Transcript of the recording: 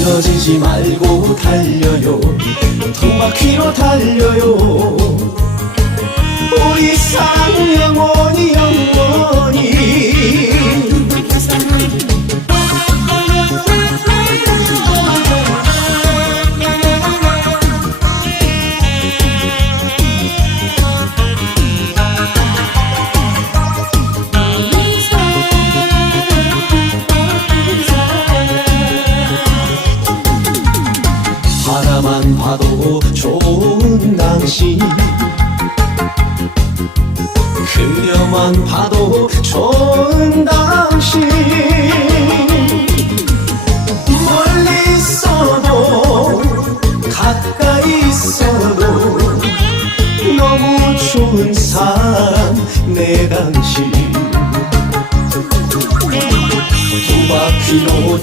쓰러지지 말고 달려요. 두 바퀴로 달려요. 우리 사랑 영원히 영원히. 바라만 봐도 좋은 당신, 그려만 봐도 좋은 당신. 멀리 있어도 가까이 있어도 너무 좋은 사람 내 당신. 두 바퀴로